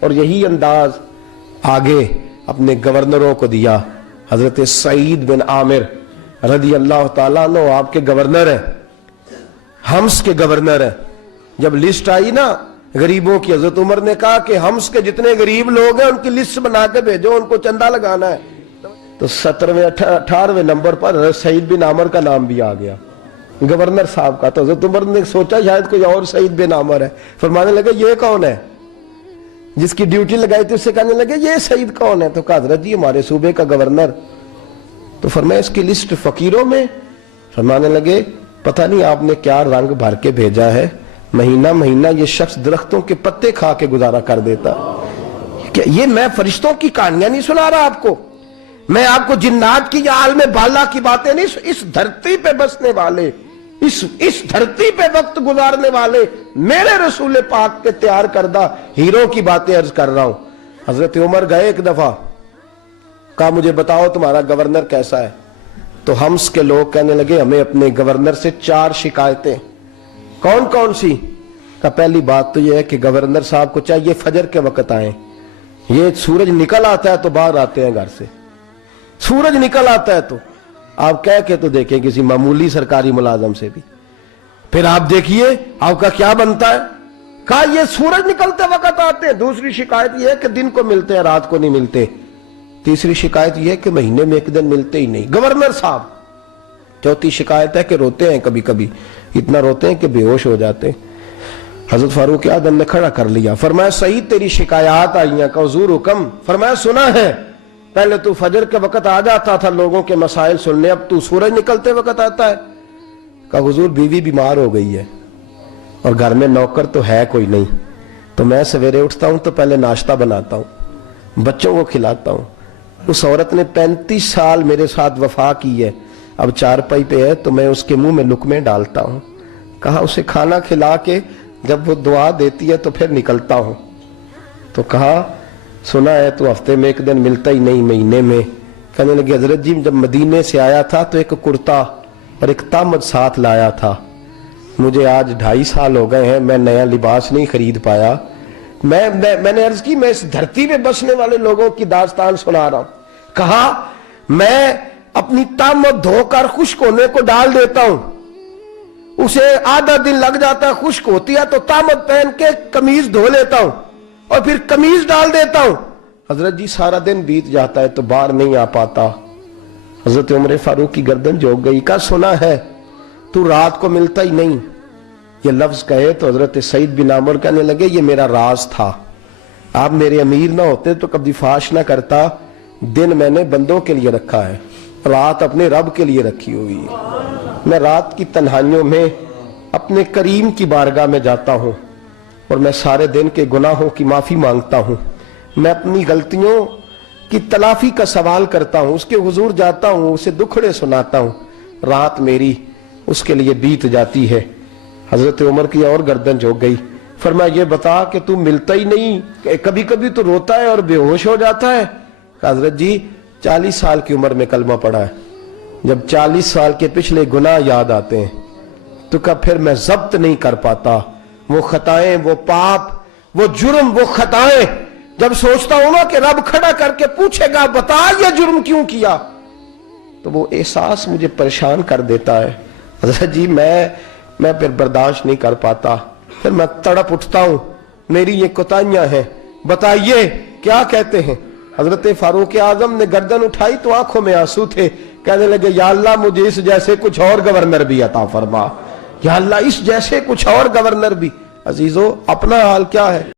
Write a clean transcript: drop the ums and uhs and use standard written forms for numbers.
اور یہی انداز آگے اپنے گورنروں کو دیا. حضرت سعید بن عامر رضی اللہ تعالیٰ عنہ آپ کے گورنر ہیں, حمص کے گورنر ہیں. جب لسٹ آئی نا غریبوں کی, حضرت عمر نے کہا کہ حمص کے جتنے غریب لوگ ہیں ان کی لسٹ بنا کے بھیجو, ان کو چندہ لگانا ہے. تو 18ویں نمبر پر حضرت سعید بن عامر کا نام بھی آ گیا, گورنر صاحب کا. تو حضرت عمر نے سوچا شاید کوئی اور سعید بن عامر ہے. فرمانے لگے یہ کون ہے جس کی ڈیوٹی لگائی تھی؟ اس سے کہنے لگے یہ سعید کون ہے؟ تو کہا حضرت جی ہمارے صوبے کا گورنر. تو فرمایا اس کی لسٹ فقیروں میں؟ فرمانے لگے پتہ نہیں آپ نے کیا رنگ بھر کے بھیجا ہے, مہینہ مہینہ یہ شخص درختوں کے پتے کھا کے گزارا کر دیتا. کہ یہ میں فرشتوں کی کہانیاں نہیں سنا رہا آپ کو, میں آپ کو جنات کی یا عالم بالا کی باتیں نہیں, اس دھرتی پہ بسنے والے, اس دھرتی پہ وقت گزارنے والے میرے رسول پاک کے تیار کردہ ہیرو کی باتیں عرض کر رہا ہوں. حضرت عمر گئے ایک دفعہ, کہا مجھے بتاؤ تمہارا گورنر کیسا ہے؟ تو حمص کے لوگ کہنے لگے ہمیں اپنے گورنر سے 4 شکایتیں. کون کون سی؟ کہا پہلی بات تو یہ ہے کہ گورنر صاحب کو چاہیے فجر کے وقت آئیں. یہ سورج نکل آتا ہے تو باہر آتے ہیں گھر سے, سورج نکل آتا ہے تو آپ کہہ کے تو دیکھیں کسی معمولی سرکاری ملازم سے بھی, پھر آپ دیکھیے آپ کا کیا بنتا ہے. کہا یہ سورج نکلتے وقت آتے ہیں. دوسری شکایت یہ ہے کہ دن کو ملتے ہیں رات کو نہیں ملتے. تیسری شکایت یہ ہے کہ مہینے میں ایک دن ملتے ہی نہیں گورنر صاحب. چوتھی شکایت ہے کہ روتے ہیں, کبھی کبھی اتنا روتے ہیں کہ بے ہوش ہو جاتے ہیں. حضرت فاروق اعظم نے کھڑا کر لیا, فرمایا سعید تیری شکایات آئی ہیں. کہ حضور حکم. فرمایا سنا ہے, پہلے تو فجر کے وقت آ جاتا تھا لوگوں کے مسائل سننے, اب تو سورج نکلتے وقت آتا ہے. کہا حضور بیوی بیمار ہو گئی ہے اور گھر میں نوکر تو ہے کوئی نہیں, تو میں سویرے اٹھتا ہوں تو پہلے ناشتہ بناتا ہوں, بچوں کو کھلاتا ہوں. اس عورت نے 35 سال میرے ساتھ وفا کی ہے, اب چارپائی پہ ہے تو میں اس کے منہ میں لقمے ڈالتا ہوں. کہا اسے کھانا کھلا کے جب وہ دعا دیتی ہے تو پھر نکلتا ہوں. تو کہا سنا ہے تو ہفتے میں ایک دن ملتا ہی نہیں, مہینے میں. کہنے لگے حضرت جی جب مدینے سے آیا تھا تو ایک کرتا اور ایک تامد ساتھ لایا تھا, مجھے آج 2.5 سال ہو گئے ہیں, میں نیا لباس نہیں خرید پایا. میں نے عرض کی میں اس دھرتی پہ بسنے والے لوگوں کی داستان سنا رہا ہوں. کہا میں اپنی تامد دھو کر خشک ہونے کو ڈال دیتا ہوں, اسے آدھا دن لگ جاتا ہے, خشک ہوتی ہے تو تامد پہن کے قمیض دھو لیتا ہوں اور پھر قمیض ڈال دیتا ہوں. حضرت جی سارا دن بیت جاتا ہے تو باہر نہیں آ پاتا. حضرت عمر فاروق کی گردن جھک گئی. کہا سنا ہے تو رات کو ملتا ہی نہیں. یہ لفظ کہے تو حضرت سعید بن عامر کہنے لگے یہ میرا راز تھا, آپ میرے امیر نہ ہوتے تو کبھی فاش نہ کرتا. دن میں نے بندوں کے لیے رکھا ہے, رات اپنے رب کے لیے رکھی ہوئی ہے. میں رات کی تنہائیوں میں اپنے کریم کی بارگاہ میں جاتا ہوں اور میں سارے دن کے گناہوں کی معافی مانگتا ہوں. میں اپنی غلطیوں کی تلافی کا سوال کرتا ہوں, اس کے حضور جاتا ہوں, اسے دکھڑے سناتا ہوں. رات میری اس کے لیے بیت جاتی ہے. حضرت عمر کی اور گردن جھک گئی. فرمایا یہ بتا کہ تو ملتا ہی نہیں, کبھی کبھی تو روتا ہے اور بے ہوش ہو جاتا ہے. حضرت جی 40 سال کی عمر میں کلمہ پڑھا ہے, جب 40 سال کے پچھلے گناہ یاد آتے ہیں تو کہا پھر میں ضبط نہیں کر پاتا. وہ خطائیں, وہ پاپ, وہ جرم, وہ خطائیں جب سوچتا ہوں نا کہ رب کھڑا کر کے پوچھے گا بتا یہ جرم کیوں کیا, تو وہ احساس مجھے پریشان کر دیتا ہے. حضرت جی میں پھر برداشت نہیں کر پاتا, پھر میں تڑپ اٹھتا ہوں, میری یہ کوتاہیاں ہیں, بتائیے کیا کہتے ہیں. حضرت فاروق اعظم نے گردن اٹھائی تو آنکھوں میں آنسو تھے. کہنے لگے یا اللہ مجھے اس جیسے کچھ اور گورنر بھی عطا فرما, یا اللہ اس جیسے کچھ اور گورنر بھی. عزیزو اپنا حال کیا ہے؟